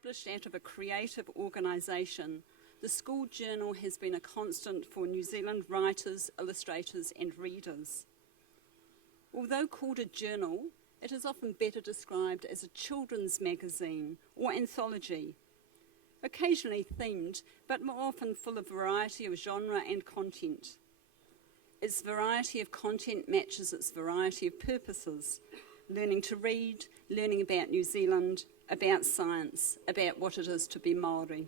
published out of a creative organisation, the school journal has been a constant for New Zealand writers, illustrators and readers. Although called a journal, it is often better described as a children's magazine or anthology, occasionally themed, but more often full of variety of genre and content. Its variety of content matches its variety of purposes: learning to read, learning about New Zealand, about science, about what it is to be Māori.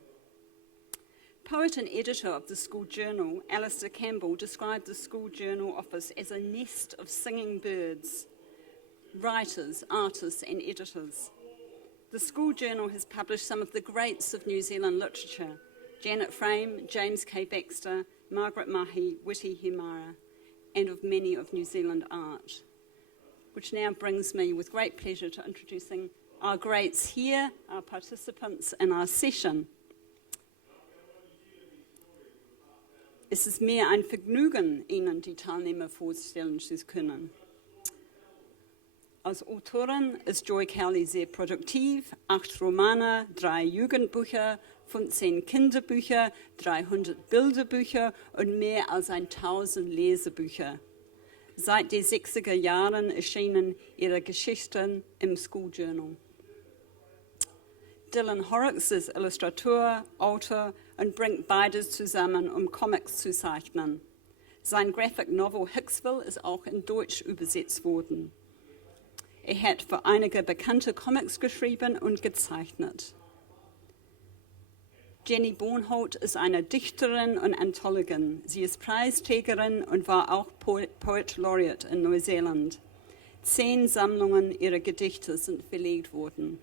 Poet and editor of the school journal, Alistair Campbell, described the school journal office as a nest of singing birds, writers, artists and editors. The school journal has published some of the greats of New Zealand literature: Janet Frame, James K. Baxter, Margaret Mahi, Witi Himara, and of many of New Zealand art. Which now brings me with great pleasure to introducing our greats here, our participants in our session. Es ist mir ein Vergnügen, Ihnen die Teilnehmer vorstellen zu können. Als Autorin ist Joy Cowley sehr produktiv: 8 Romane, 3 Jugendbücher, 15 Kinderbücher, 300 Bilderbücher und mehr als 1000 Lesebücher. Seit den 60er Jahren erschienen ihre Geschichten im School Journal. Dylan Horrocks ist Illustrator, Autor und bringt beides zusammen, Comics zu zeichnen. Sein Graphic Novel Hicksville ist auch in Deutsch übersetzt worden. Er hat für einige bekannte Comics geschrieben und gezeichnet. Jenny Bornholdt ist eine Dichterin und Anthologin. Sie ist Preisträgerin und war auch Poet Laureate in Neuseeland. 10 Sammlungen ihrer Gedichte sind verlegt worden.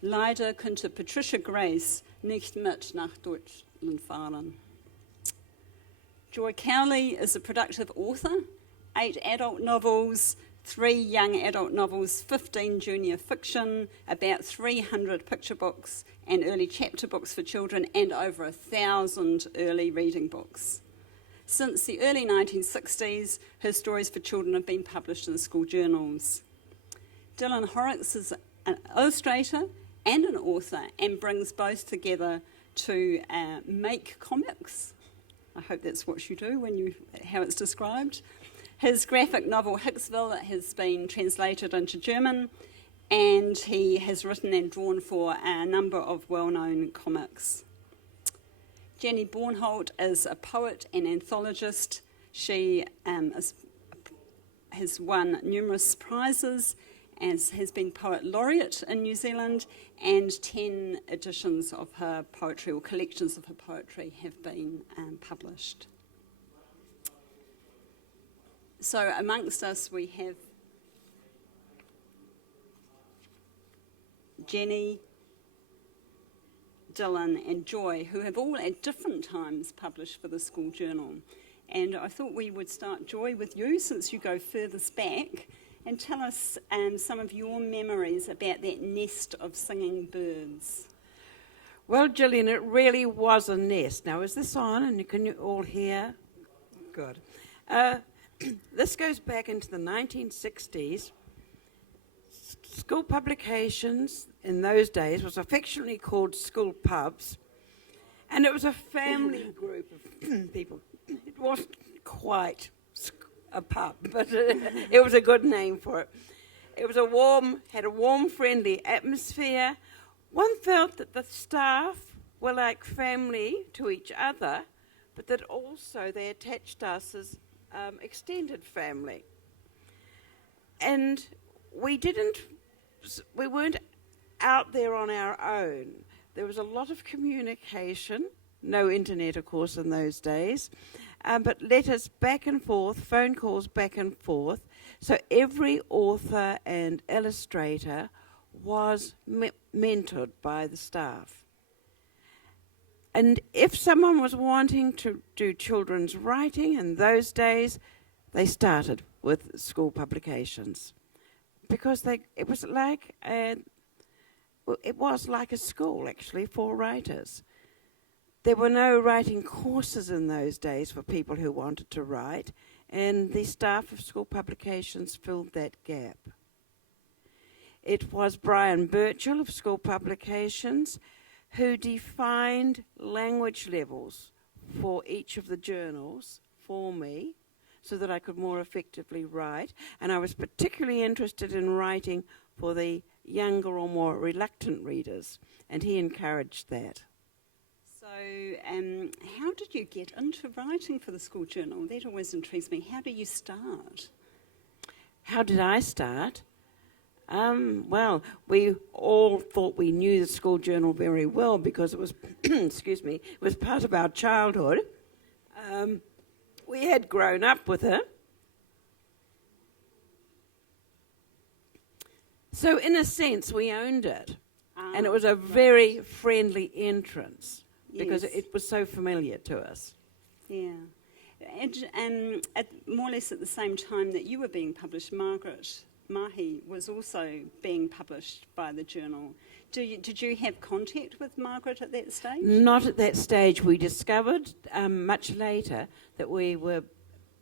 Leider konnte Patricia Grace nicht mit nach Deutschland fahren. Joy Cowley is a productive author: 8 adult novels, 3 young adult novels, 15 junior fiction, about 300 picture books and early chapter books for children, and over 1,000 early reading books. Since the early 1960s, her stories for children have been published in school journals. Dylan Horrocks is an illustrator and an author and brings both together to make comics. I hope that's what you do how it's described. His graphic novel Hicksville has been translated into German, and he has written and drawn for a number of well-known comics. Jenny Bornholdt is a poet and anthologist. She has won numerous prizes and has been Poet Laureate in New Zealand, and 10 editions of her poetry, or collections of her poetry, have been published. So amongst us we have Jenny, Dylan and Joy, who have all at different times published for the school journal. And I thought we would start, Joy, with you, since you go furthest back, and tell us some of your memories about that nest of singing birds. Well, Gillian, it really was a nest. Now, is this on, and can you all hear? Good. This goes back into the 1960s. School publications in those days was affectionately called school pubs, and it was a family group of people. It wasn't quite a pub, but it was a good name for it. It was had a warm, friendly atmosphere. One felt that the staff were like family to each other, but that also they attached us as extended family. And we weren't out there on our own. There was a lot of communication, no internet, of course, in those days, but letters back and forth, phone calls back and forth. So every author and illustrator was mentored by the staff. And if someone was wanting to do children's writing in those days, they started with school publications, because it was like a school, actually, for writers. There were no writing courses in those days for people who wanted to write, and the staff of school publications filled that gap. it was Brian Birchall of School Publications who defined language levels for each of the journals for me so that I could more effectively write. And I was particularly interested in writing for the younger or more reluctant readers, and he encouraged that. So how did you get into writing for the school journal? That always intrigues me. How do you start? How did I start? Well, we all thought we knew the school journal very well because it was, excuse me, it was part of our childhood. We had grown up with it. So in a sense, we owned it. And it was a very friendly entrance because it was so familiar to us. Yeah. And at more or less at the same time that you were being published, Margaret Mahi was also being published by the journal. Did you have contact with Margaret at that stage? Not at that stage. We discovered much later that we were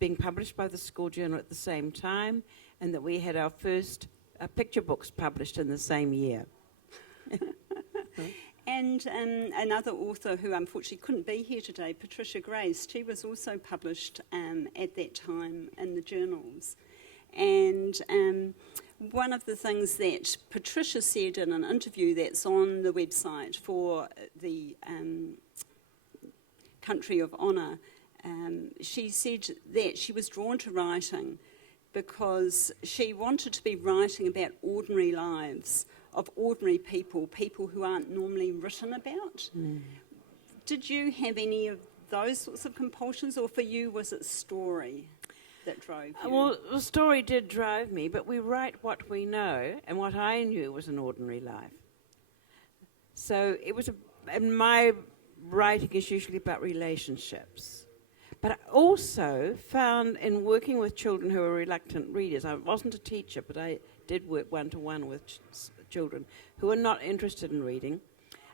being published by the school journal at the same time and that we had our first picture books published in the same year. And another author who unfortunately couldn't be here today, Patricia Grace, she was also published at that time in the journals. And one of the things that Patricia said in an interview that's on the website for the Country of Honour, she said that she was drawn to writing because she wanted to be writing about ordinary lives of ordinary people, people who aren't normally written about. Did you have any of those sorts of compulsions, or for you was it story that drove you? Well, the story did drive me, but we write what we know, and what I knew was an ordinary life. So it was, and my writing is usually about relationships. But I also found in working with children who are reluctant readers, I wasn't a teacher, but I did work one-to-one with children who are not interested in reading,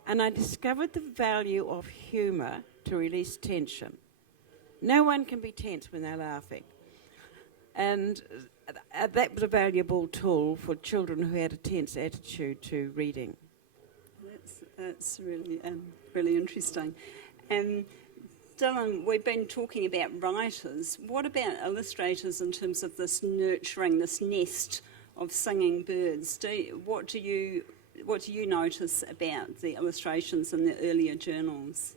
and I discovered the value of humour to release tension. No one can be tense when they're laughing. And that was a valuable tool for children who had a tense attitude to reading. That's really, really interesting. Dylan, we've been talking about writers. What about illustrators in terms of this nurturing, this nest of singing birds? What do you notice about the illustrations in the earlier journals?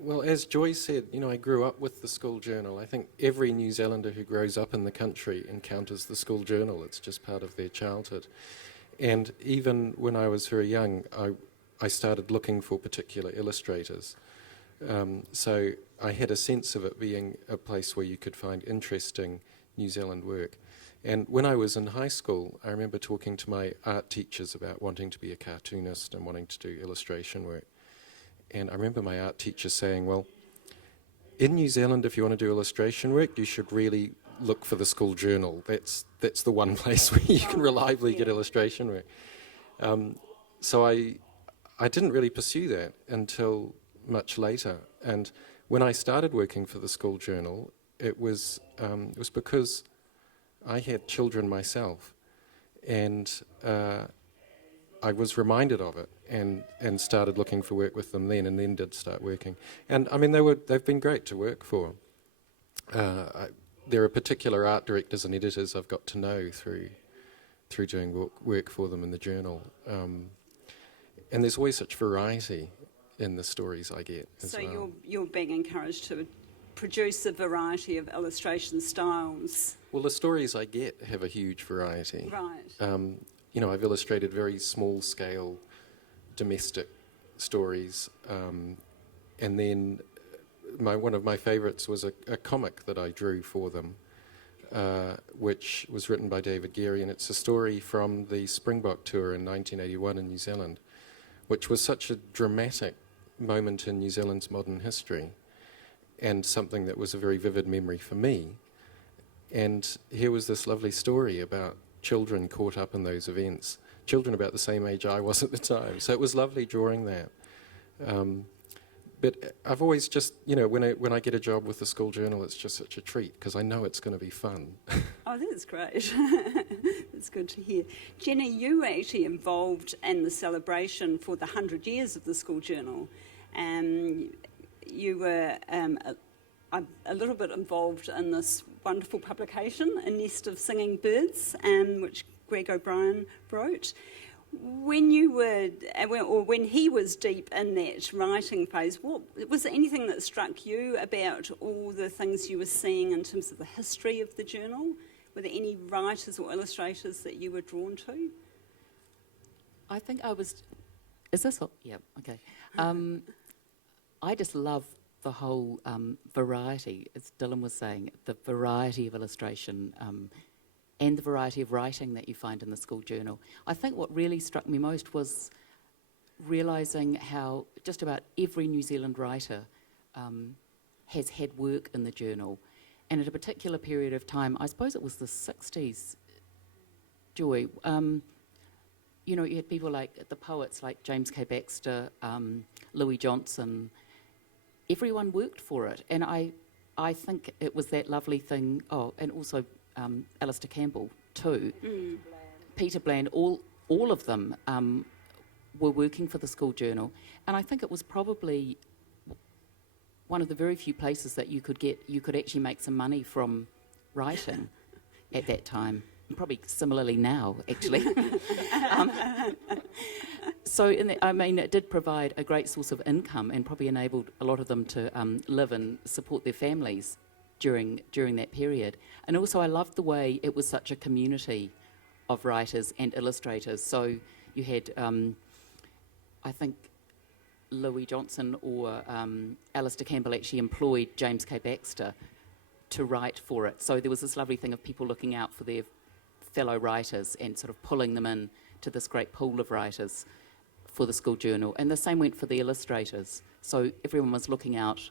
Well, as Joy said, I grew up with the school journal. I think every New Zealander who grows up in the country encounters the school journal. It's just part of their childhood. And even when I was very young, I started looking for particular illustrators. So I had a sense of it being a place where you could find interesting New Zealand work. And when I was in high school, I remember talking to my art teachers about wanting to be a cartoonist and wanting to do illustration work. And I remember my art teacher saying, well, in New Zealand, if you want to do illustration work, you should really look for the school journal. That's the one place where you can reliably get illustration work. So I didn't really pursue that until much later. And when I started working for the school journal, it was because I had children myself, and I was reminded of it and started looking for work with them then, and then did start working. And I mean, they've been great to work for. There are particular art directors and editors I've got to know through doing work for them in the journal. And there's always such variety in the stories I get as well. So you're being encouraged to produce a variety of illustration styles. Well, the stories I get have a huge variety. Right. I've illustrated very small-scale domestic stories, and then one of my favourites was a comic that I drew for them, which was written by David Geary, and it's a story from the Springbok tour in 1981 in New Zealand, which was such a dramatic moment in New Zealand's modern history, and something that was a very vivid memory for me. And here was this lovely story about children caught up in those events, children about the same age I was at the time. So it was lovely drawing that. But I've always just, when I get a job with the school journal, it's just such a treat because I know it's going to be fun. Oh, that's great. That's good to hear. Jenny, you were actually involved in the celebration for the 100 years of the school journal. You were a little bit involved in this wonderful publication, A Nest of Singing Birds, which Greg O'Brien wrote. When you were, or when he was deep in that writing phase, was there anything that struck you about all the things you were seeing in terms of the history of the journal? Were there any writers or illustrators that you were drawn to? I think I was... Is this all? Yeah, okay. I just love the whole variety, as Dylan was saying, the variety of illustration and the variety of writing that you find in the school journal. I think what really struck me most was realising how just about every New Zealand writer has had work in the journal. And at a particular period of time, I suppose it was the 60s, Joy, you had people like the poets like James K. Baxter, Louis Johnson. Everyone worked for it. And I think it was that lovely thing, and also Alistair Campbell too, Peter Bland, all of them were working for the school journal, and I think it was probably one of the very few places that you could actually make some money from writing at that time, and probably similarly now actually. So it did provide a great source of income and probably enabled a lot of them to live and support their families during that period. And also I loved the way it was such a community of writers and illustrators. So you had, I think, Louis Johnson or Alistair Campbell actually employed James K. Baxter to write for it. So there was this lovely thing of people looking out for their fellow writers and sort of pulling them in to this great pool of writers for the school journal. And the same went for the illustrators. So everyone was looking out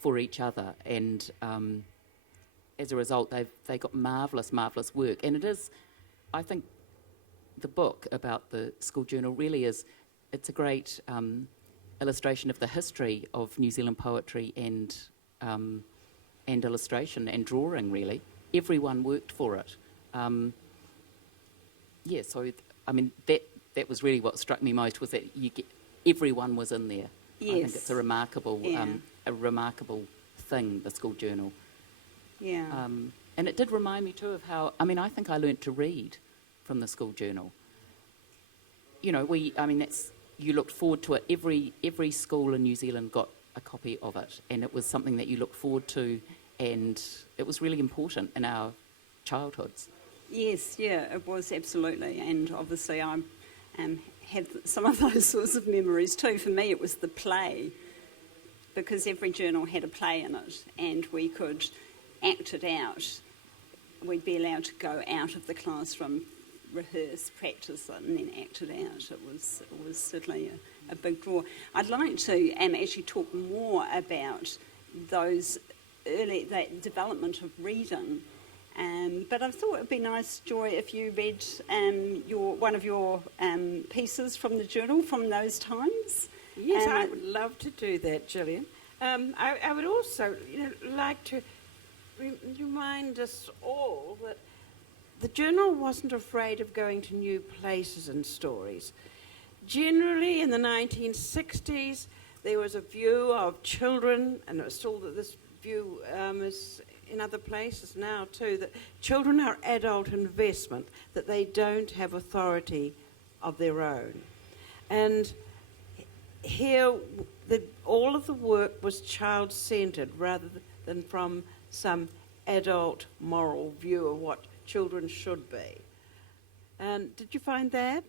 for each other, and as a result they got marvellous work. And it is, I think, the book about the school journal really is, it's a great illustration of the history of New Zealand poetry and illustration and drawing, really. Everyone worked for it. That was really what struck me most, was that everyone was in there. Yes. I think it's a remarkable thing, the school journal. Yeah. And it did remind me too of how, I think I learnt to read from the school journal. You looked forward to it. Every school in New Zealand got a copy of it, and it was something that you looked forward to, and it was really important in our childhoods. Yes, yeah, it was absolutely, and obviously I have some of those sorts of memories too. For me, it was the play, because every journal had a play in it, and we could act it out. We'd be allowed to go out of the classroom, rehearse, practice it, and then act it out. It was certainly a big draw. I'd like to actually talk more about that development of reading. But I thought it would be nice, Joy, if you read one of your pieces from the journal from those times. Yes, I would love to do that, Gillian. I would also like to remind us all that the journal wasn't afraid of going to new places and stories. Generally, in the 1960s, there was a view of children, and it was still that this view is in other places now too, that children are adult investment, that they don't have authority of their own. And here, all of the work was child-centred rather than from some adult moral view of what children should be. And did you find that?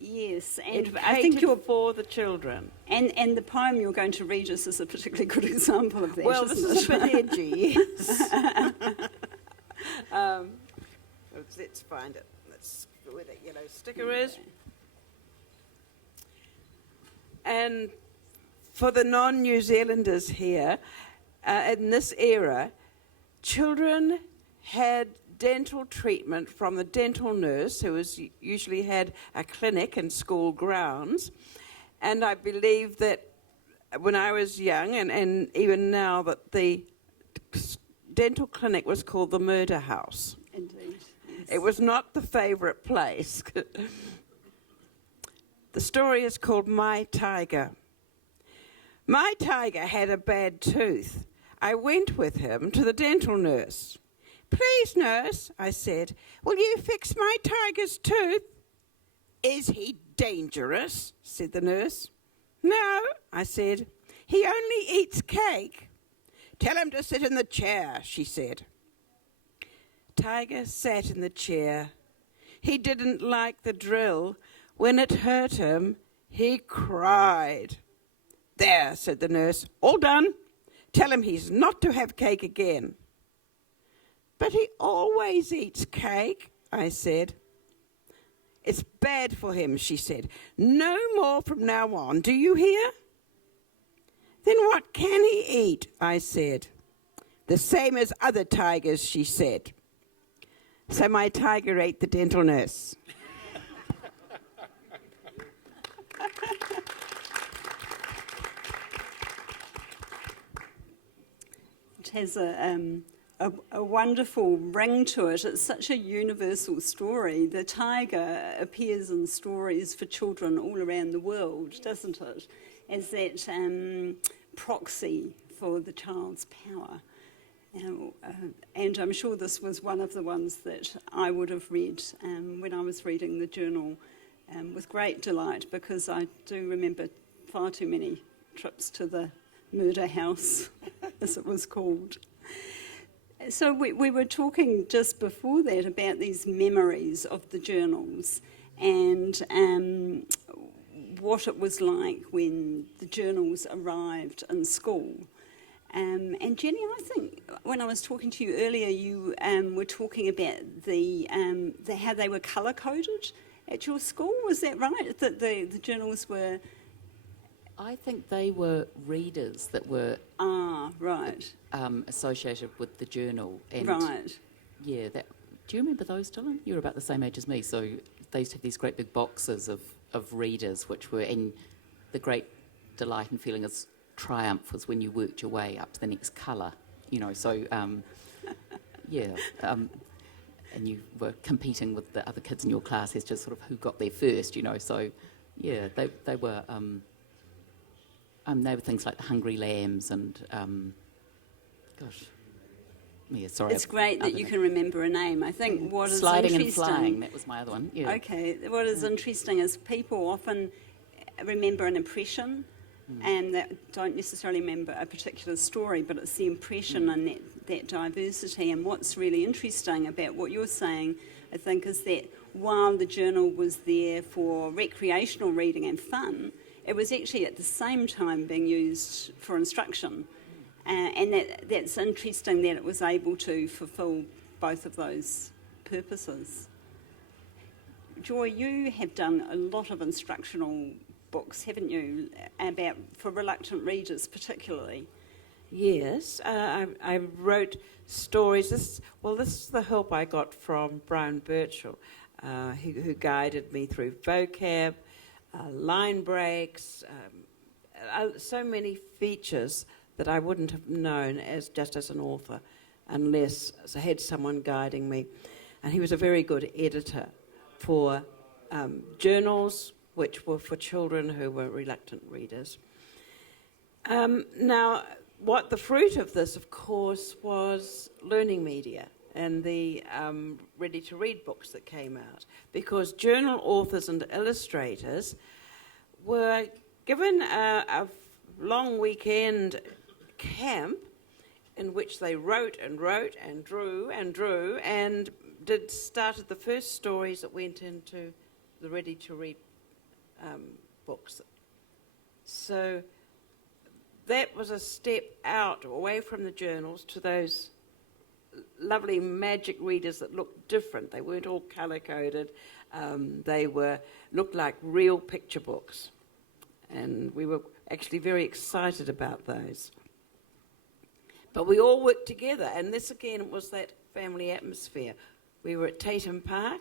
Yes, and I think you're for the children. And the poem you're going to read us is a particularly good example of that. Well, this is a bit edgy, yes. Let's find it. Let's see where that yellow sticker is. And for the non-New Zealanders here, in this era, children had dental treatment from the dental nurse, who usually had a clinic in school grounds, and I believe that when I was young, and even now, that the dental clinic was called the Murder House. Indeed. Yes. It was not the favourite place. The story is called My Tiger. My tiger had a bad tooth. I went with him to the dental nurse. "Please, nurse," I said, "will you fix my tiger's tooth?" "Is he dangerous?" said the nurse. "No," I said, "he only eats cake." "Tell him to sit in the chair," she said. Tiger sat in the chair. He didn't like the drill. When it hurt him, he cried. "There," said the nurse, "all done. Tell him he's not to have cake again." "But he always eats cake," I said. "It's bad for him," she said. "No more from now on, do you hear?" "Then what can he eat?" I said. "The same as other tigers," she said. So my tiger ate the dental nurse. It has a wonderful ring to it. It's such a universal story. The tiger appears in stories for children all around the world, doesn't it? As that proxy for the child's power. And I'm sure this was one of the ones that I would have read when I was reading the journal with great delight, because I do remember far too many trips to the murder house, as it was called. So we were talking just before that about these memories of the journals and what it was like when the journals arrived in school. And Jenny, I think when I was talking to you earlier, you were talking about the how they were colour-coded at your school. Was that right? That the journals were... I think they were readers that were right. Associated with the journal. And Right. Yeah, do you remember those, Dylan? You were about the same age as me, so they used to have these great big boxes of readers, which were, and the great delight and feeling of triumph was when you worked your way up to the next colour, so and you were competing with the other kids in your class as to sort of who got there first, so yeah, they were things like the Hungry Lambs and sorry. It's great that you can remember a name. I think what is Sliding interesting... and Flying, that was my other one. Yeah. Okay, what is interesting is people often remember an impression and that don't necessarily remember a particular story, but it's the impression and that diversity. And what's really interesting about what you're saying, I think, is that while the journal was there for recreational reading and fun, it was actually at the same time being used for instruction. And that's interesting that it was able to fulfil both of those purposes. Joy, you have done a lot of instructional books, haven't you, for reluctant readers particularly? Yes, I wrote stories. This is the help I got from Brian Birchall, who guided me through vocab, line breaks, so many features that I wouldn't have known as an author unless I had someone guiding me. And he was a very good editor for journals, which were for children who were reluctant readers. Now, what the fruit of this, of course, was learning media and the ready-to-read books that came out, because journal authors and illustrators were given a long weekend camp in which they wrote and wrote and drew and started the first stories that went into the ready-to-read books. So that was a step out, away from the journals, to those lovely magic readers that looked different. They weren't all colour-coded. They looked like real picture books. And we were actually very excited about those. But we all worked together, and this again was that family atmosphere. We were at Tatum Park,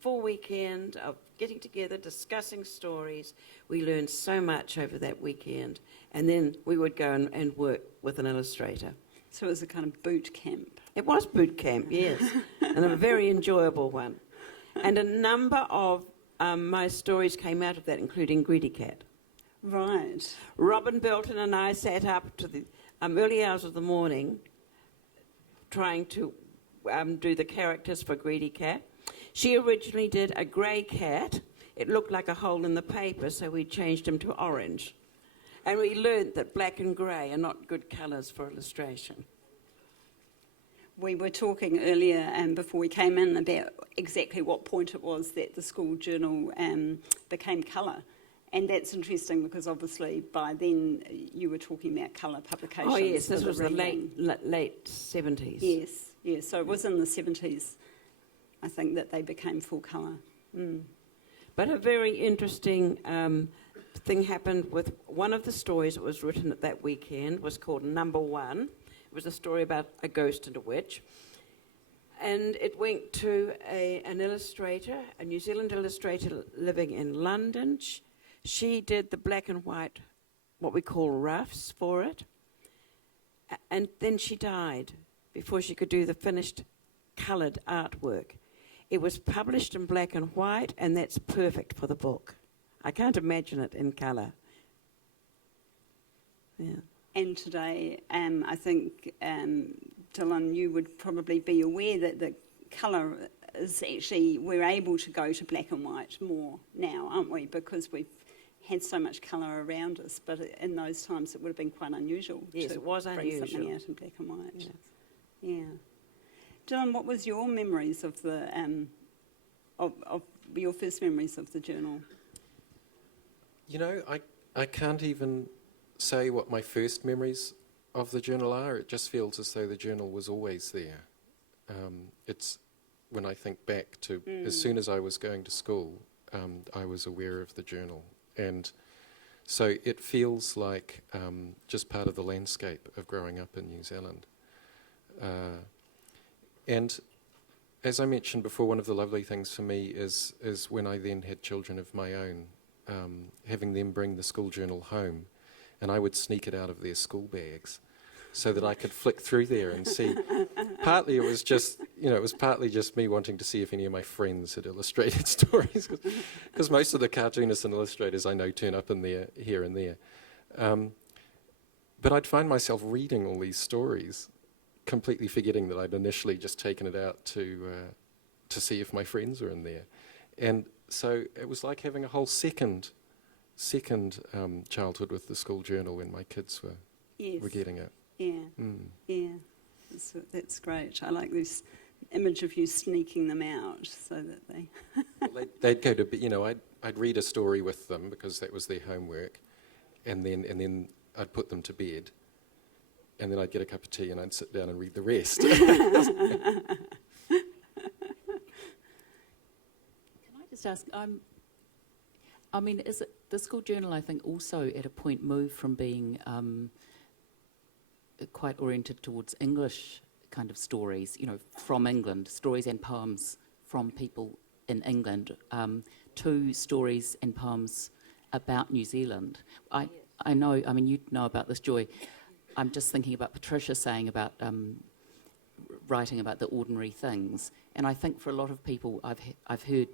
full weekend of getting together, discussing stories. We learned so much over that weekend. And then we would go and work with an illustrator. So it was a kind of boot camp. It was boot camp, yes, and a very enjoyable one. And a number of my stories came out of that, including Greedy Cat. Right. Robin Belton and I sat up to the early hours of the morning trying to do the characters for Greedy Cat. She originally did a grey cat. It looked like a hole in the paper, so we changed him to orange. And we learnt that black and grey are not good colours for illustration. We were talking earlier before we came in about exactly what point it was that the school journal became colour. And that's interesting because obviously by then you were talking about colour publications. Oh yes, this was the reading. late 70s. Yes. So it was in the 70s, I think, that they became full colour. Mm. But a very interesting thing happened with one of the stories that was written at that weekend was called Number One. It was a story about a ghost and a witch. And it went to an illustrator, a New Zealand illustrator living in London. She did the black and white, what we call roughs for it. And then she died before she could do the finished coloured artwork. It was published in black and white, and that's perfect for the book. I can't imagine it in colour. Yeah. And today, I think, Dylan, you would probably be aware that the colour is actually, we're able to go to black and white more now, aren't we? Because we've had so much colour around us, but in those times it would have been quite unusual Yes, to it was bring unusual. something out in black and white. Yes. Yeah. Dylan, what was your memories of the, of your first memories of the journal? You know, I can't even say what my first memories of the journal are. It just feels as though the journal was always there. It's when I think back to as soon as I was going to school, I was aware of the journal. And so it feels like just part of the landscape of growing up in New Zealand. And as I mentioned before, one of the lovely things for me is when I then had children of my own, having them bring the school journal home, and I would sneak it out of their school bags so that I could flick through there and see. Partly it was just, it was partly just me wanting to see if any of my friends had illustrated stories, because most of the cartoonists and illustrators I know turn up in there, here and there. But I'd find myself reading all these stories, completely forgetting that I'd initially just taken it out to see if my friends were in there. And so it was like having a whole second childhood with the school journal when my kids were getting it. Yeah. That's great. I like this image of you sneaking them out so that they... Well, they'd go to bed, I'd read a story with them because that was their homework, and then I'd put them to bed, and then I'd get a cup of tea and I'd sit down and read the rest. Can I just ask, is it the school journal, I think, also at a point moved from being quite oriented towards English kind of stories, from England, stories and poems from people in England, to stories and poems about New Zealand. I know, you know about this, Joy. I'm just thinking about Patricia saying about writing about the ordinary things, and I think for a lot of people, I've heard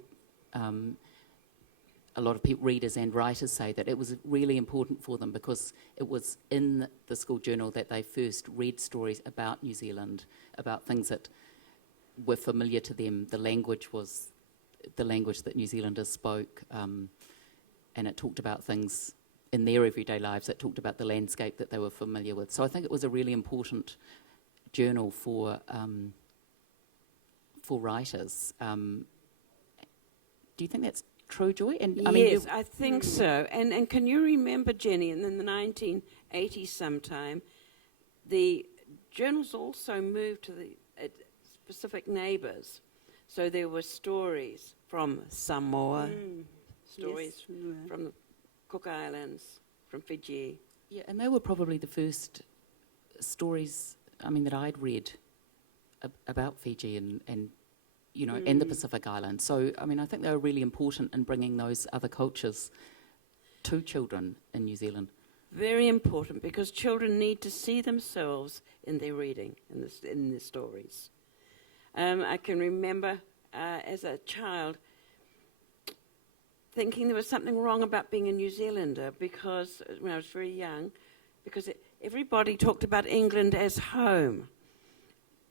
a lot of readers and writers say that it was really important for them because it was in the school journal that they first read stories about New Zealand, about things that were familiar to them. The language was the language that New Zealanders spoke, and it talked about things in their everyday lives. It talked about the landscape that they were familiar with. So I think it was a really important journal for writers. Do you think that's true, Joy? And yes, I think so. And can you remember, Jenny, in the 1980s sometime, the journals also moved to the specific neighbours. So there were stories from Samoa, stories from the Cook Islands, from Fiji. Yeah, and they were probably the first stories, that I'd read about Fiji and and the Pacific Islands. So, I mean, I think they were really important in bringing those other cultures to children in New Zealand. Very important, because children need to see themselves in their reading, in their stories. I can remember as a child thinking there was something wrong about being a New Zealander, because when I was very young, because everybody talked about England as home,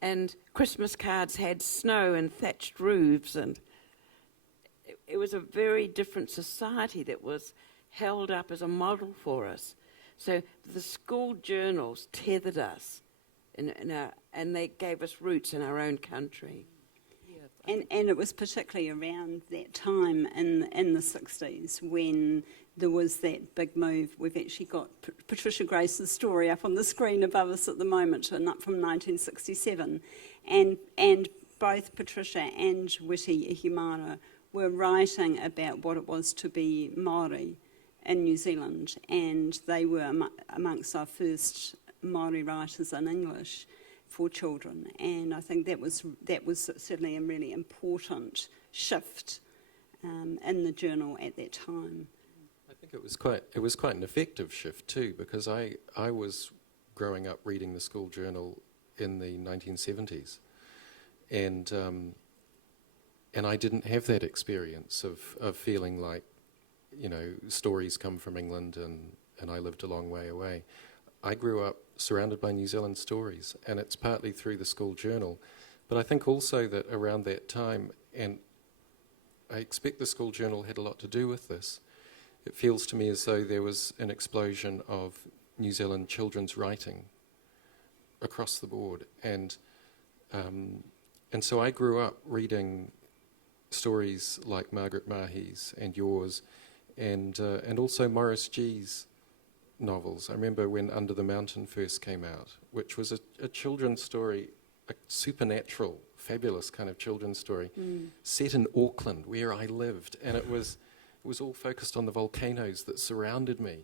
and Christmas cards had snow and thatched roofs, and it was a very different society that was held up as a model for us. So the school journals tethered us, and they gave us roots in our own country. And it was particularly around that time in the 60s when there was that big move. We've actually got Patricia Grace's story up on the screen above us at the moment, and up from 1967. And both Patricia and Witi Ihimara were writing about what it was to be Māori in New Zealand, and they were amongst our first Māori writers in English for children, and I think that was certainly a really important shift in the journal at that time. I think it was quite an effective shift too, because I was growing up reading the school journal in the 1970s, and I didn't have that experience of feeling like, stories come from England and I lived a long way away. I grew up surrounded by New Zealand stories, and it's partly through the school journal. But I think also that around that time, and I expect the school journal had a lot to do with this, it feels to me as though there was an explosion of New Zealand children's writing across the board. And so I grew up reading stories like Margaret Mahi's and yours, and also Maurice G's novels. I remember when Under the Mountain first came out, which was a children's story, a supernatural, fabulous kind of children's story, set in Auckland, where I lived, and it was all focused on the volcanoes that surrounded me,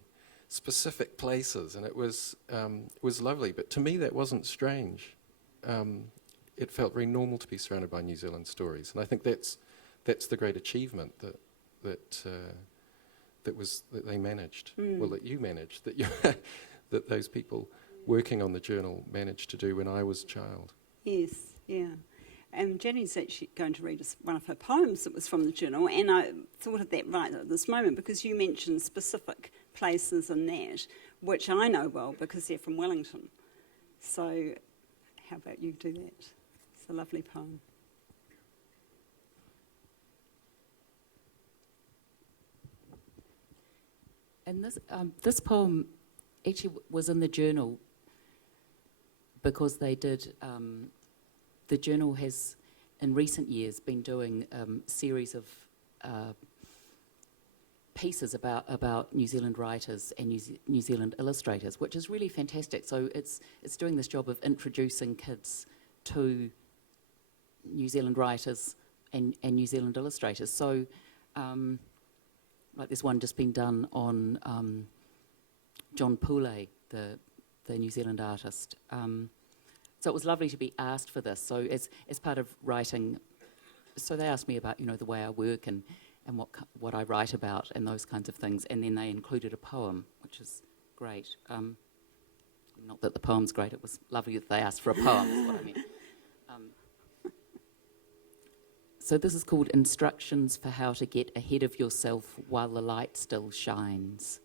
specific places, and it was lovely. But to me, that wasn't strange. It felt very normal to be surrounded by New Zealand stories, and I think that's the great achievement that they managed, well, that you managed, that those people working on the journal managed to do when I was a child. Yes, yeah. And Jenny's actually going to read us one of her poems that was from the journal, and I thought of that right at this moment because you mentioned specific places in that, which I know well because they're from Wellington. So how about you do that? It's a lovely poem. And this poem actually was in the journal because they did. The journal has, in recent years, been doing a series of pieces about New Zealand writers and New Zealand illustrators, which is really fantastic. So it's doing this job of introducing kids to New Zealand writers and New Zealand illustrators. So. Like there's one just been done on John Poulet, the New Zealand artist. So it was lovely to be asked for this. So as part of writing, so they asked me about the way I work and what I write about and those kinds of things, and then they included a poem, which is great. Not that the poem's great; it was lovely that they asked for a poem. Is what I meant. So this is called Instructions for How to Get Ahead of Yourself While the Light Still Shines.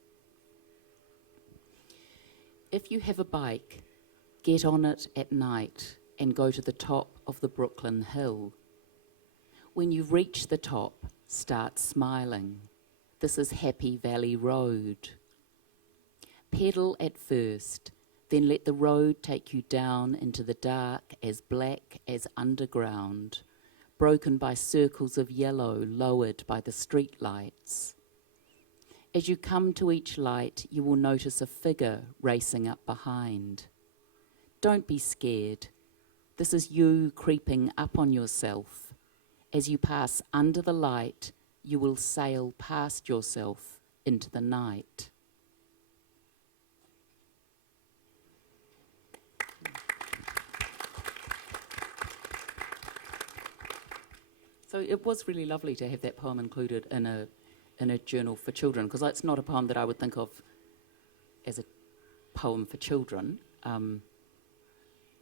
If you have a bike, get on it at night and go to the top of the Brooklyn Hill. When you reach the top, start smiling. This is Happy Valley Road. Pedal at first, then let the road take you down into the dark as black as underground, broken by circles of yellow lowered by the street lights. As you come to each light, you will notice a figure racing up behind. Don't be scared. This is you creeping up on yourself. As you pass under the light, you will sail past yourself into the night. So it was really lovely to have that poem included in a journal for children, because it's not a poem that I would think of as a poem for children.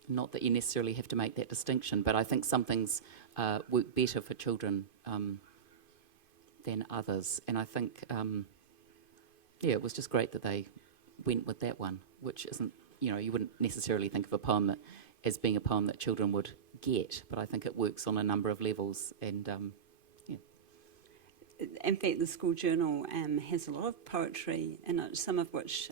Not that you necessarily have to make that distinction, but I think some things work better for children than others. And I think, it was just great that they went with that one, which isn't, you wouldn't necessarily think of a poem as being a poem that children would get, but I think it works on a number of levels. And in fact, the school journal has a lot of poetry in it, some of which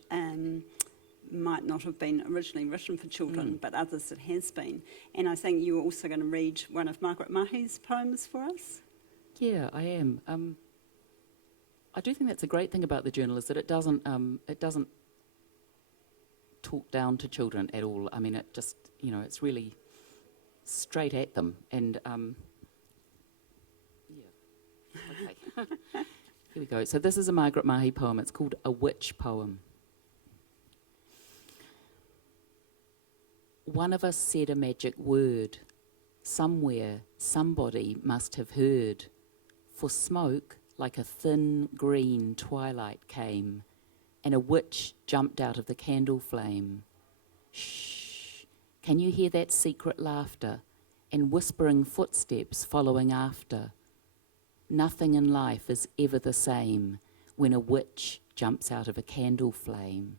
might not have been originally written for children, but others it has been. And I think you're also going to read one of Margaret Mahi's poems for us. Yeah, I am. I do think that's a great thing about the journal, is that it doesn't talk down to children at all. I mean, it just, it's really straight at them. And okay. Here we go. So this is a Margaret Mahi poem. It's called A Witch Poem. One of us said a magic word. Somewhere, somebody must have heard. For smoke, like a thin green twilight came, and a witch jumped out of the candle flame. Shh, can you hear that secret laughter, and whispering footsteps following after? Nothing in life is ever the same when a witch jumps out of a candle flame.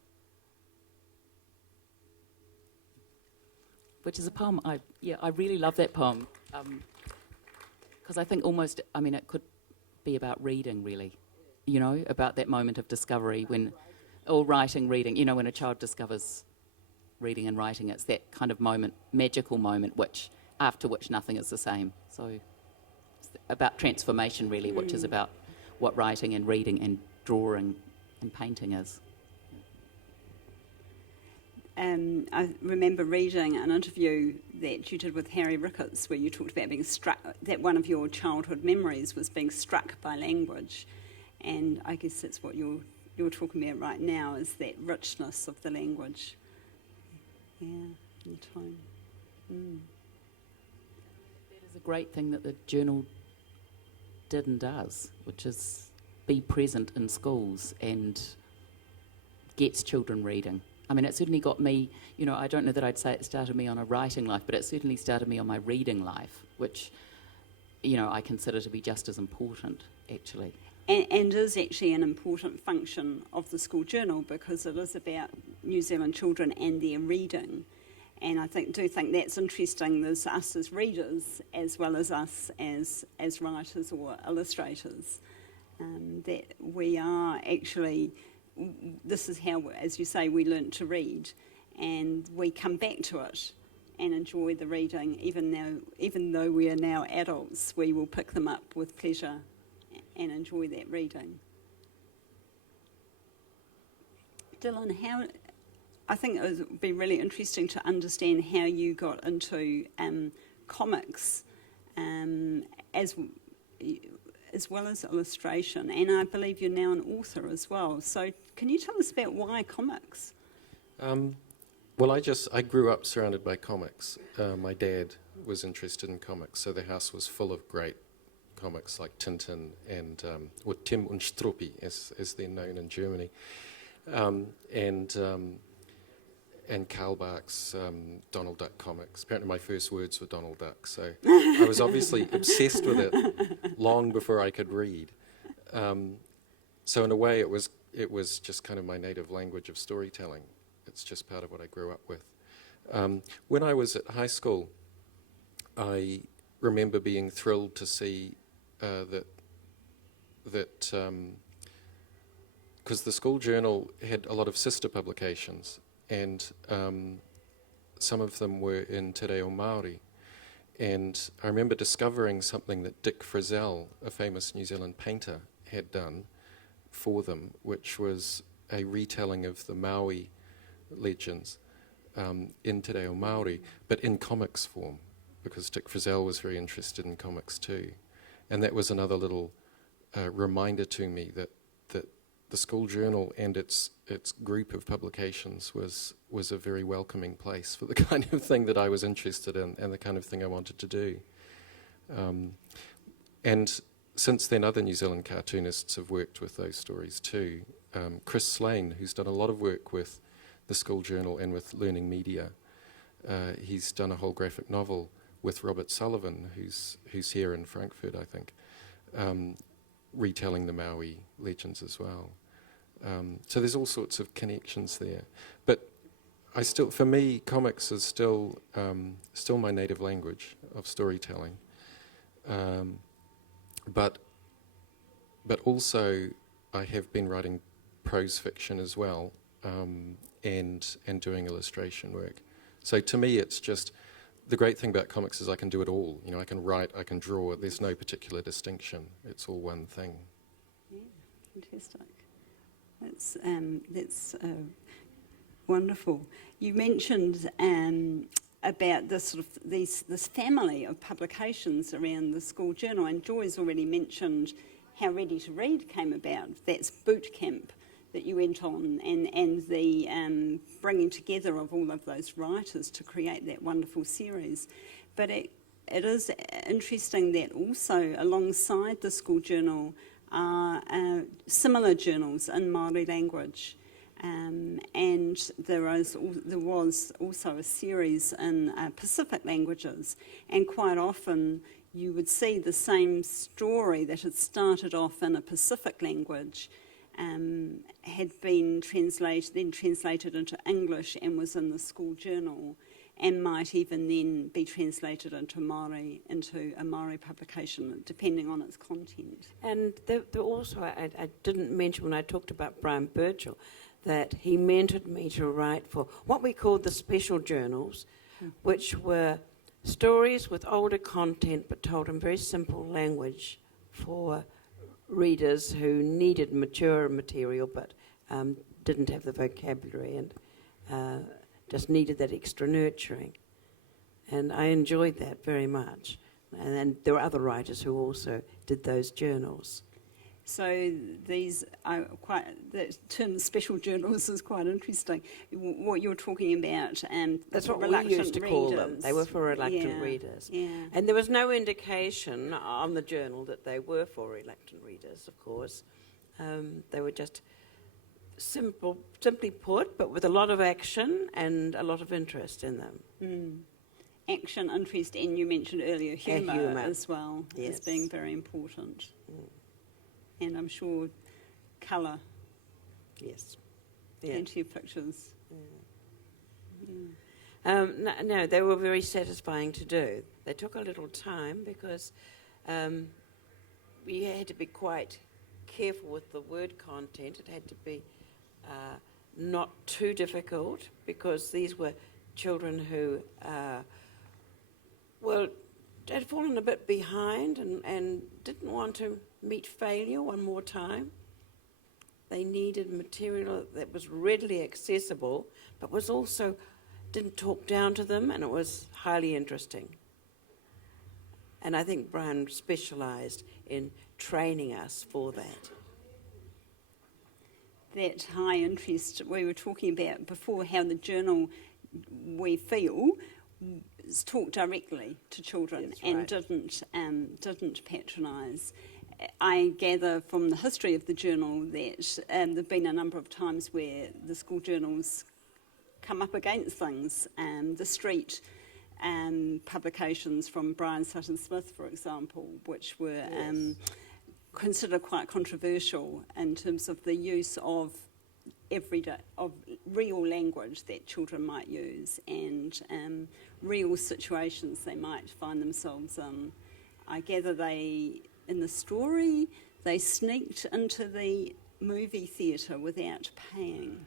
Which is a poem, I really love that poem. Because I think almost, it could be about reading, really. About that moment of discovery or writing, reading. When a child discovers reading and writing, it's that kind of moment, magical moment, after which nothing is the same. So it's about transformation, really, which is about what writing and reading and drawing and painting is. I remember reading an interview that you did with Harry Ricketts, where you talked about being struck, that one of your childhood memories was being struck by language. And I guess that's what you're talking about right now, is that richness of the language. Yeah, and tone. That is a great thing that the journal did and does, which is be present in schools and gets children reading. It certainly got me, I don't know that I'd say it started me on a writing life, but it certainly started me on my reading life, which, I consider to be just as important, actually. And is actually an important function of the school journal, because it is about New Zealand children and their reading. And I do think that's interesting. There's us as readers as well as us as writers or illustrators, that we are actually... This is how, as you say, we learnt to read, and we come back to it and enjoy the reading. Even though we are now adults, we will pick them up with pleasure and enjoy that reading. Dylan, I think it would be really interesting to understand how you got into comics as well as illustration, and I believe you're now an author as well. So can you tell us about why comics? Well, I grew up surrounded by comics. My dad was interested in comics, so the house was full of great comics like Tintin and or Tim und Struppi, as they're known in Germany, and Karl Barks' Donald Duck comics. Apparently my first words were Donald Duck, so I was obviously obsessed with it long before I could read. So in a way it was just kind of my native language of storytelling. It's just part of what I grew up with. When I was at high school, I remember being thrilled to see that because the school journal had a lot of sister publications, and some of them were in Te Reo Māori. And I remember discovering something that Dick Frizzell, a famous New Zealand painter, had done for them, which was a retelling of the Maui legends in Te Reo Māori, but in comics form, because Dick Frizzell was very interested in comics too. And that was another little reminder to me that the school journal and its group of publications was a very welcoming place for the kind of thing that I was interested in and the kind of thing I wanted to do. And since then, other New Zealand cartoonists have worked with those stories too. Chris Slane, who's done a lot of work with the School Journal and with Learning Media, he's done a whole graphic novel with Robert Sullivan, who's here in Frankfurt, I think, retelling the Maui legends as well. So there's all sorts of connections there. But for me, comics is still my native language of storytelling. But also, I have been writing prose fiction as well, and doing illustration work. So to me, it's just the great thing about comics is I can do it all. You know, I can write, I can draw. There's no particular distinction. It's all one thing. Yeah, fantastic. That's wonderful. You mentioned about this family of publications around the School Journal, and Joy's already mentioned how Ready to Read came about. That's boot camp that you went on, and the bringing together of all of those writers to create that wonderful series. But it is interesting that also alongside the School Journal are similar journals in Māori language. And there was also a series in Pacific languages, and quite often you would see the same story that had started off in a Pacific language had been translated into English and was in the School Journal, and might even then be translated into Māori, into a Māori publication, depending on its content. And there also, I didn't mention when I talked about Brian Birchall, that he mentored me to write for what we called the special journals, which were stories with older content but told in very simple language for readers who needed mature material but didn't have the vocabulary and just needed that extra nurturing. And I enjoyed that very much. And there were other writers who also did those journals. So these are the term special journals is quite interesting. What you're talking about, that's what we used to call them. They were for reluctant readers. Yeah. And there was no indication on the journal that they were for reluctant readers, of course. They were just simply put, but with a lot of action and a lot of interest in them. Mm. Action, interest, and you mentioned earlier humour as well, as being very important. Mm. And I'm sure colour. Yes. Plenty of pictures. Yeah. No, they were very satisfying to do. They took a little time because we had to be quite careful with the word content. It had to be not too difficult, because these were children who had fallen a bit behind and didn't want to meet failure one more time. They needed material that was readily accessible, but was also didn't talk down to them, and it was highly interesting. And I think Brian specialised in training us for that. That high interest we were talking about before, how the journal, we feel, talked directly to children. That's and right. didn't patronise. I gather from the history of the journal that there have been a number of times where the school journals come up against things. The street publications from Brian Sutton Smith, for example, which were considered quite controversial in terms of the use of real language that children might use, and real situations they might find themselves in. I gather in the story, they sneaked into the movie theatre without paying.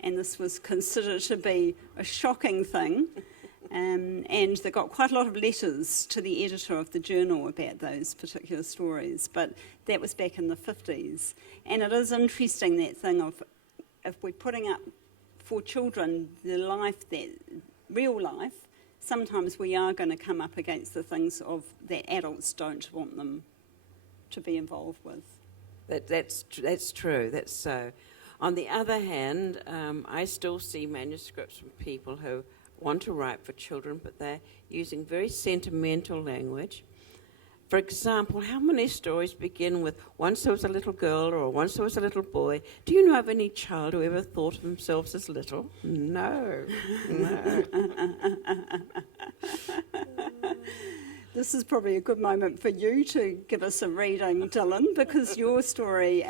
And this was considered to be a shocking thing. And they got quite a lot of letters to the editor of the journal about those particular stories. But that was back in the 50s. And it is interesting, that thing of, if we're putting up for children the real life, sometimes we are going to come up against the things that adults don't want them to be involved with. That's true. That's so. On the other hand, I still see manuscripts from people who want to write for children, but they're using very sentimental language. For example, how many stories begin with once there was a little girl or once there was a little boy? Do you know of any child who ever thought of themselves as little? No. This is probably a good moment for you to give us a reading, Dylan, because your story,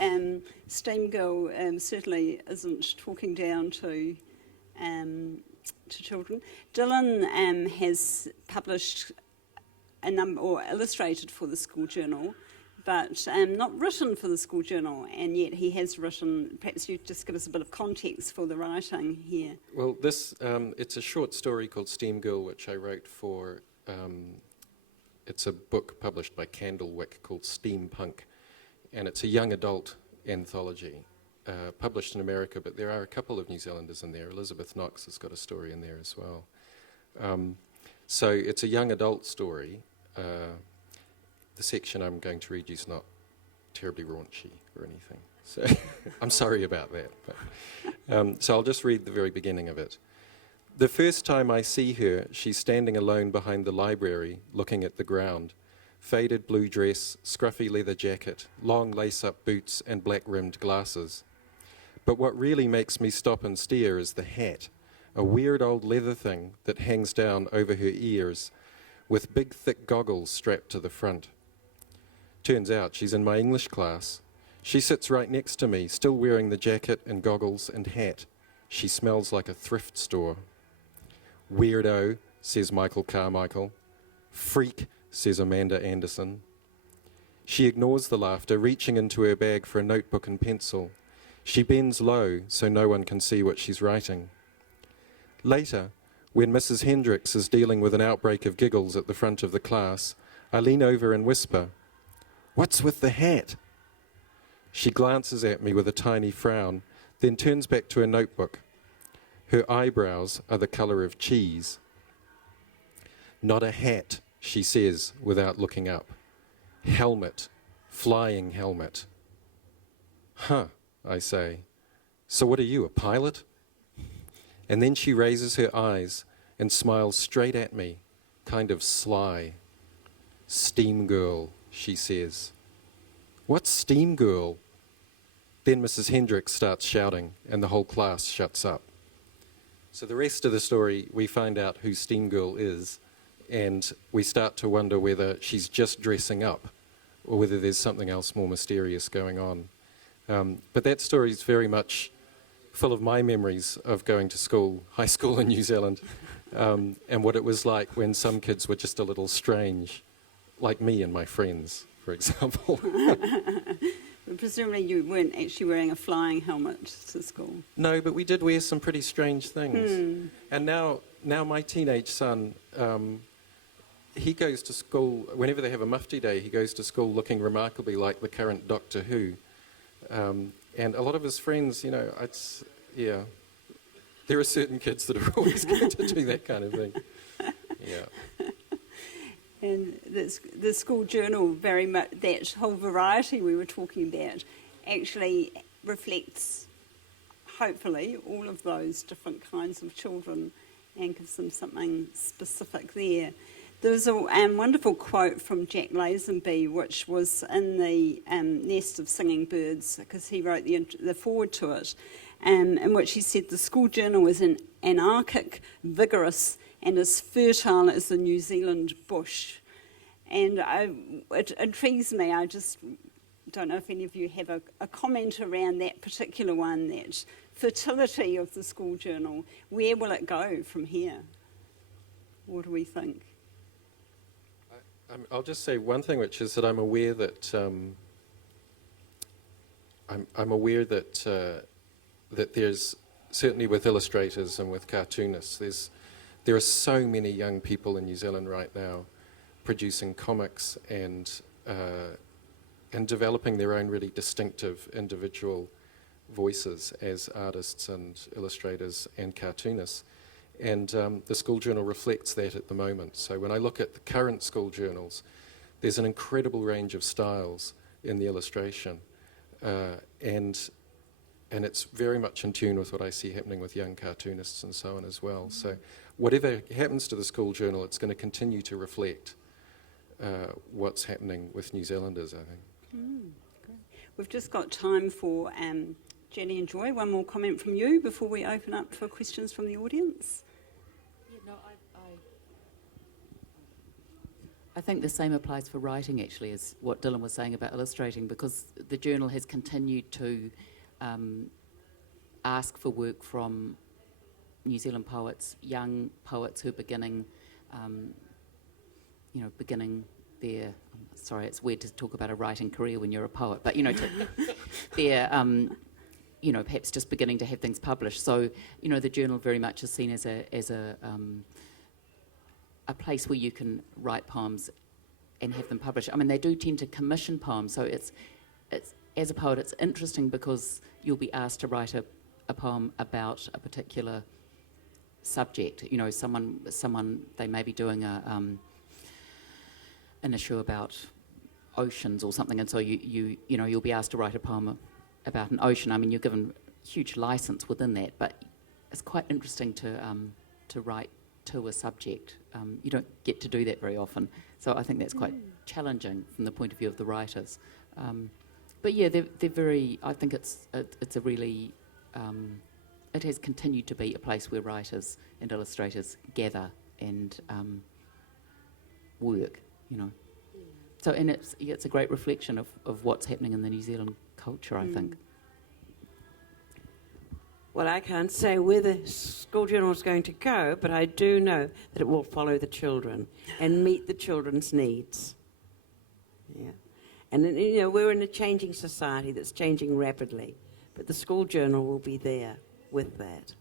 Steam Girl, certainly isn't talking down to children. Dylan has published a number, or illustrated for the school journal, but not written for the school journal, and yet he has written. Perhaps you just give us a bit of context for the writing here. Well, this it's a short story called Steam Girl, which I wrote for. It's a book published by Candlewick called Steampunk, and it's a young adult anthology published in America, but there are a couple of New Zealanders in there. Elizabeth Knox has got a story in there as well. So it's a young adult story. The section I'm going to read you is not terribly raunchy or anything, so I'm sorry about that. But, so I'll just read the very beginning of it. The first time I see her, she's standing alone behind the library, looking at the ground. Faded blue dress, scruffy leather jacket, long lace-up boots and black-rimmed glasses. But what really makes me stop and stare is the hat, a weird old leather thing that hangs down over her ears, with big thick goggles strapped to the front. Turns out she's in my English class. She sits right next to me, still wearing the jacket and goggles and hat. She smells like a thrift store. Weirdo, says Michael Carmichael. Freak, says Amanda Anderson. She ignores the laughter, reaching into her bag for a notebook and pencil. She bends low so no one can see what she's writing. Later, when Mrs. Hendricks is dealing with an outbreak of giggles at the front of the class, I lean over and whisper, "What's with the hat?" She glances at me with a tiny frown, then turns back to her notebook. Her eyebrows are the colour of cheese. "Not a hat," she says without looking up. "Helmet, flying helmet." "Huh," I say. "So what are you, a pilot?" And then she raises her eyes and smiles straight at me, kind of sly. "Steam Girl," she says. "What's Steam Girl?" Then Mrs. Hendricks starts shouting and the whole class shuts up. So the rest of the story, we find out who Steam Girl is, and we start to wonder whether she's just dressing up or whether there's something else more mysterious going on. But that story is very much full of my memories of going to school, high school in New Zealand, and what it was like when some kids were just a little strange, like me and my friends, for example. Presumably you weren't actually wearing a flying helmet to school. No, but we did wear some pretty strange things. And now my teenage son, he goes to school, whenever they have a mufti day, he goes to school looking remarkably like the current Doctor Who. And a lot of his friends, you know, there are certain kids that are always going to do that kind of thing. Yeah. And the school journal, very much, that whole variety we were talking about, actually reflects, hopefully, all of those different kinds of children and gives them something specific there. There's a wonderful quote from Jack Lazenby, which was in the Nest of Singing Birds, because he wrote the foreword to it, in which he said the school journal is anarchic, vigorous, and as fertile as the New Zealand bush. And it intrigues me. I just don't know if any of you have a comment around that particular one, that fertility of the school journal. Where will it go from here? What do we think? I'll just say one thing, which is that I'm aware that that there's, certainly with illustrators and with cartoonists, there are so many young people in New Zealand right now producing comics and developing their own really distinctive individual voices as artists and illustrators and cartoonists. And the school journal reflects that at the moment. So when I look at the current school journals, there's an incredible range of styles in the illustration. And it's very much in tune with what I see happening with young cartoonists and so on as well. So whatever happens to the school journal, it's going to continue to reflect what's happening with New Zealanders, I think. Great. We've just got time for Jenny and Joy. One more comment from you before we open up for questions from the audience. Yeah, no, I think the same applies for writing, actually, as what Dylan was saying about illustrating, because the journal has continued to ask for work from New Zealand poets, young poets who are beginning their, sorry, it's weird to talk about a writing career when you're a poet, but, they're, perhaps just beginning to have things published. So, the journal very much is seen as a place where you can write poems and have them published. I mean, they do tend to commission poems, so it's as a poet, it's interesting because you'll be asked to write a poem about a particular subject. Someone they may be doing an issue about oceans or something, and so you'll be asked to write a poem about an ocean. I mean, you're given huge license within that, but it's quite interesting to write to a subject. You don't get to do that very often, so I think that's quite challenging from the point of view of the writers. But yeah, they're very. I think it's a really. It has continued to be a place where writers and illustrators gather and work. So, and it's a great reflection of what's happening in the New Zealand culture, I think. Well, I can't say where the school journal is going to go, but I do know that it will follow the children and meet the children's needs. Yeah. And, we're in a changing society that's changing rapidly, but the school journal will be there with that.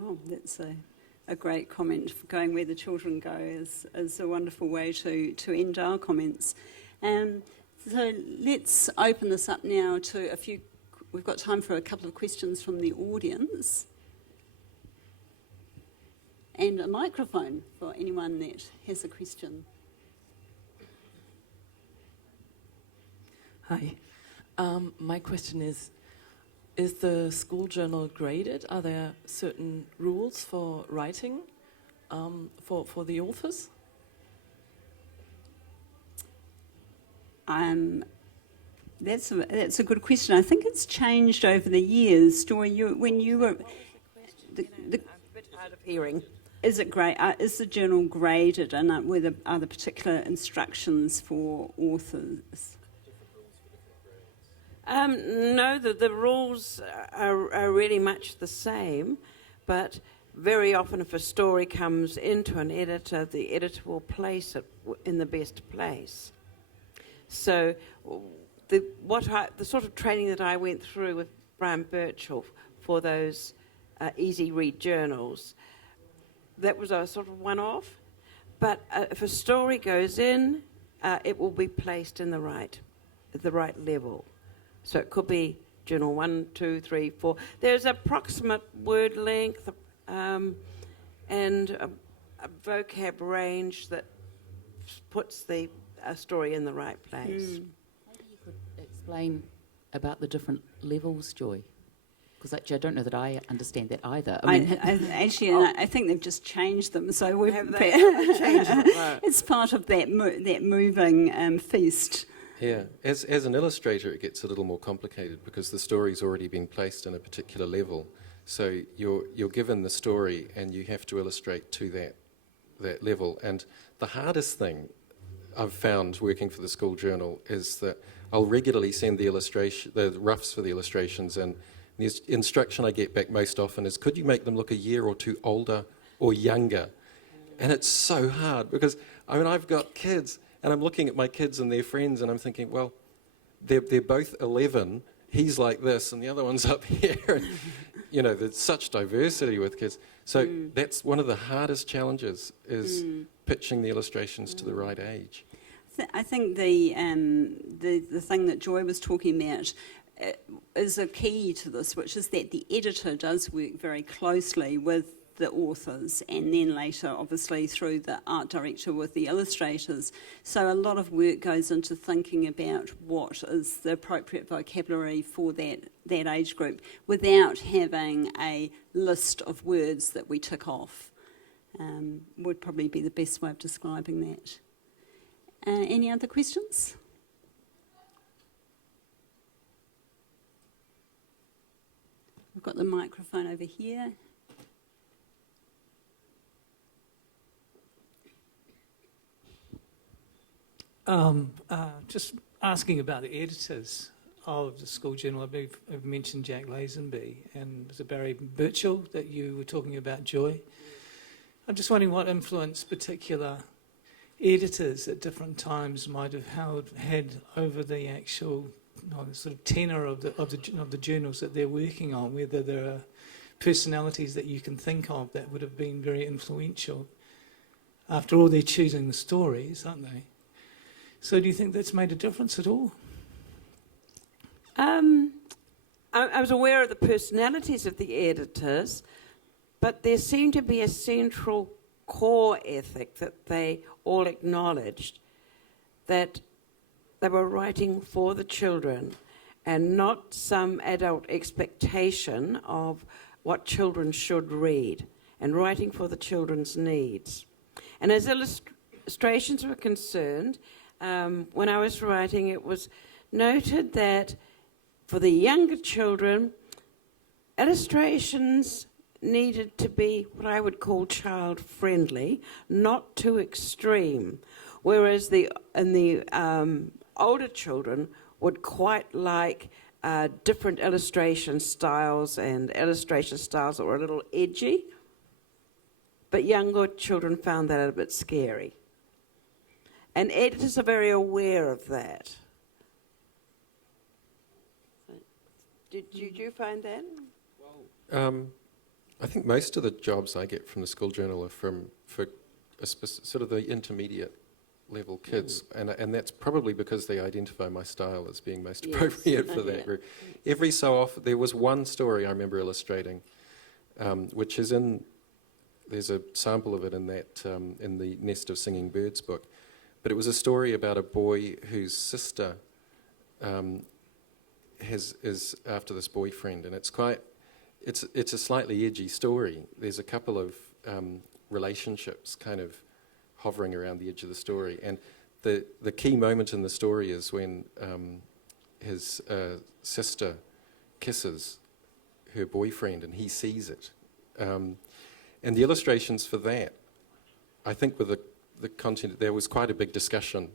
Oh, that's a great comment. Going where the children go is a wonderful way to end our comments. So let's open this up now to a few. We've got time for a couple of questions from the audience. And a microphone for anyone that has a question. Hi. My question is the school journal graded? Are there certain rules for writing for the authors? That's a good question. I think it's changed over the years. Joy, when you were... I'm a bit hard of hearing. Is the journal graded, and are there particular instructions for authors? No, the rules are really much the same, but very often if a story comes into an editor, the editor will place it in the best place. So the sort of training that I went through with Brian Birchall for those easy read journals, that was a sort of one-off. But if a story goes in, it will be placed in at the right level. So it could be journal 1, 2, 3, 4. There's approximate word length and a vocab range that puts the story in the right place. Maybe you could explain about the different levels, Joy, because actually I don't know that I understand that either. I think they've just changed them, so we've changed them. Right. It's part of that moving feast. Yeah, as an illustrator, it gets a little more complicated because the story's already been placed in a particular level. So you're given the story and you have to illustrate to that level. And the hardest thing I've found working for the school journal is that I'll regularly send the roughs for the illustrations, and the instruction I get back most often is, could you make them look a year or two older or younger? And it's so hard because, I've got kids, and I'm looking at my kids and their friends, and I'm thinking, well, they're both 11. He's like this, and the other one's up here. And, there's such diversity with kids. So that's one of the hardest challenges is pitching the illustrations to the right age. I think the thing that Joy was talking about is a key to this, which is that the editor does work very closely with the authors, and then later obviously through the art director with the illustrators. So a lot of work goes into thinking about what is the appropriate vocabulary for that age group without having a list of words that we tick off. would probably be the best way of describing that. Any other questions? We've got the microphone over here. Just asking about the editors of the school journal. I believe I've mentioned Jack Lazenby, and was it Barry Birchall that you were talking about, Joy? I'm just wondering what influence particular editors at different times might have had over the actual the sort of tenor of the journals that they're working on, whether there are personalities that you can think of that would have been very influential. After all, they're choosing the stories, aren't they? So do you think that's made a difference at all? I was aware of the personalities of the editors, but there seemed to be a central core ethic that they all acknowledged, that they were writing for the children and not some adult expectation of what children should read, and writing for the children's needs. And as illustrations were concerned, when I was writing, it was noted that for the younger children, illustrations needed to be what I would call child-friendly, not too extreme, whereas the older children would quite like different illustration styles, and illustration styles that were a little edgy, but younger children found that a bit scary. And editors are very aware of that. Did you find that? Well, I think most of the jobs I get from the school journal are for sort of the intermediate level kids, and that's probably because they identify my style as being most appropriate for that group. Every so often, there was one story I remember illustrating, which is there's a sample of it in the Nest of Singing Birds book, but it was a story about a boy whose sister is after this boyfriend, and it's a slightly edgy story. There's a couple of relationships kind of hovering around the edge of the story, and the key moment in the story is when his sister kisses her boyfriend and he sees it, and the illustrations for that, I think with the content, there was quite a big discussion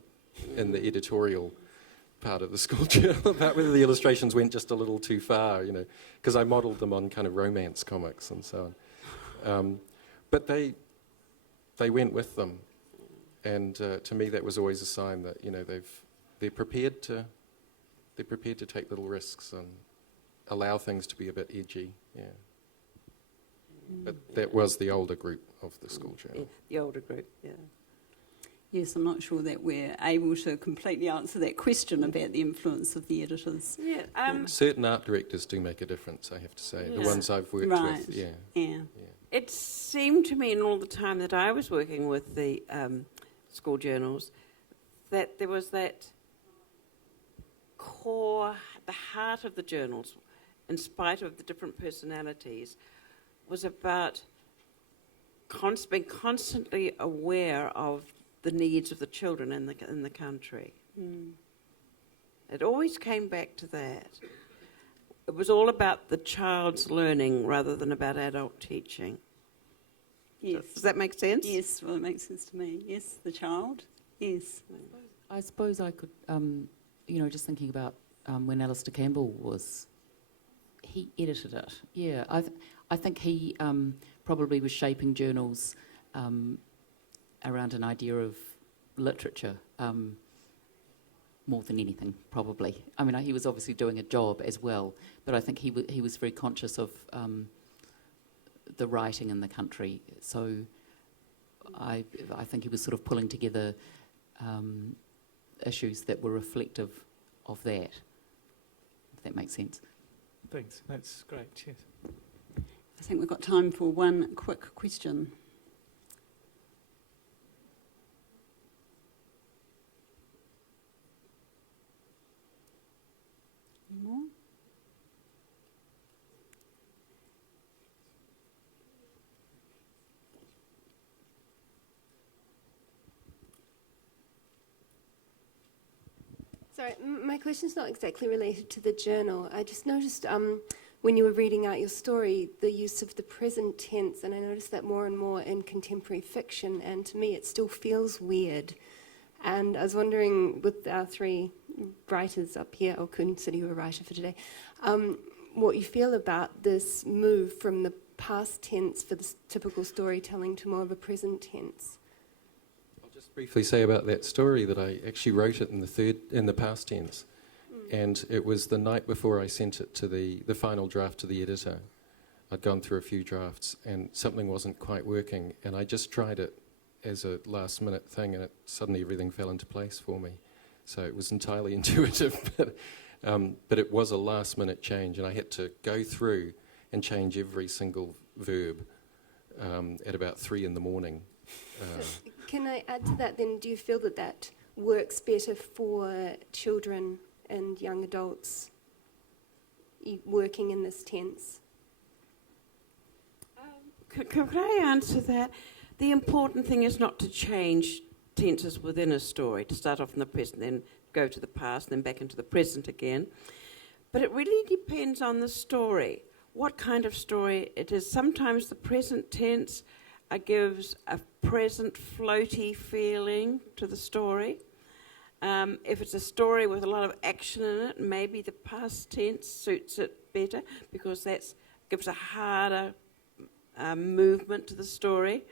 in the editorial part of the school journal about whether the illustrations went just a little too far, because I modelled them on kind of romance comics and so on. But they went with them, and to me that was always a sign that they're prepared to take little risks and allow things to be a bit edgy. Yeah. But that was the older group of the school journal. Yeah, the older group. Yeah. Yes, I'm not sure that we're able to completely answer that question about the influence of the editors. Yeah. Certain art directors do make a difference, I have to say. The ones I've worked with, Yeah. It seemed to me in all the time that I was working with the school journals that there was that core, the heart of the journals, in spite of the different personalities, was about being constantly aware of the needs of the children in the country. It always came back to that. It was all about the child's learning rather than about adult teaching. Yes. Does that make sense? Yes, well, it makes sense to me. Yes, the child. Yes. I suppose I could, just thinking about when Alistair Campbell he edited it. Yeah, I think he probably was shaping journals around an idea of literature more than anything, probably. I mean, he was obviously doing a job as well, but I think he was very conscious of the writing in the country. So I think he was sort of pulling together issues that were reflective of that, if that makes sense. Thanks, that's great, cheers. I think we've got time for one quick question. Any more? Sorry, my question's not exactly related to the journal. I just noticed when you were reading out your story, the use of the present tense, and I noticed that more and more in contemporary fiction, and to me it still feels weird. And I was wondering, with our three writers up here, or consider you a writer for today, what you feel about this move from the past tense for the typical storytelling to more of a present tense. I'll just briefly say about that story that I actually wrote it in the past tense. And it was the night before I sent it to the final draft to the editor. I'd gone through a few drafts and something wasn't quite working, and I just tried it as a last minute thing, and suddenly everything fell into place for me. So it was entirely intuitive, but it was a last minute change, and I had to go through and change every single verb at about 3 in the morning. Can I add to that then? Do you feel that that works better for children and young adults working in this tense? Could I answer that? The important thing is not to change tenses within a story, to start off in the present, then go to the past, then back into the present again. But it really depends on the story, what kind of story it is. Sometimes the present tense gives a present floaty feeling to the story. If it's a story with a lot of action in it, maybe the past tense suits it better because that gives a harder movement to the story.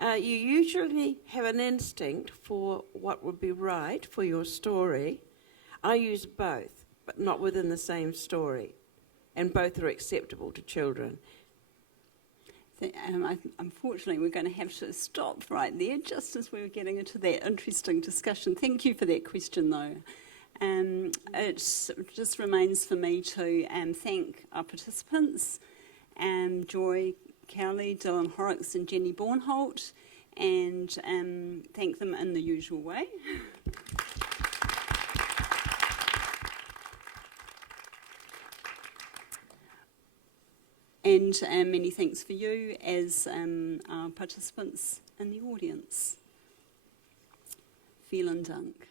You usually have an instinct for what would be right for your story. I use both, but not within the same story, and both are acceptable to children. Unfortunately, we're going to have to stop right there, just as we were getting into that interesting discussion. Thank you for that question, though. It just remains for me to thank our participants, Joy, Cowley, Dylan Horrocks and Jenny Bornholdt, and thank them in the usual way. And many thanks for you as our participants in the audience. Vielen Dank.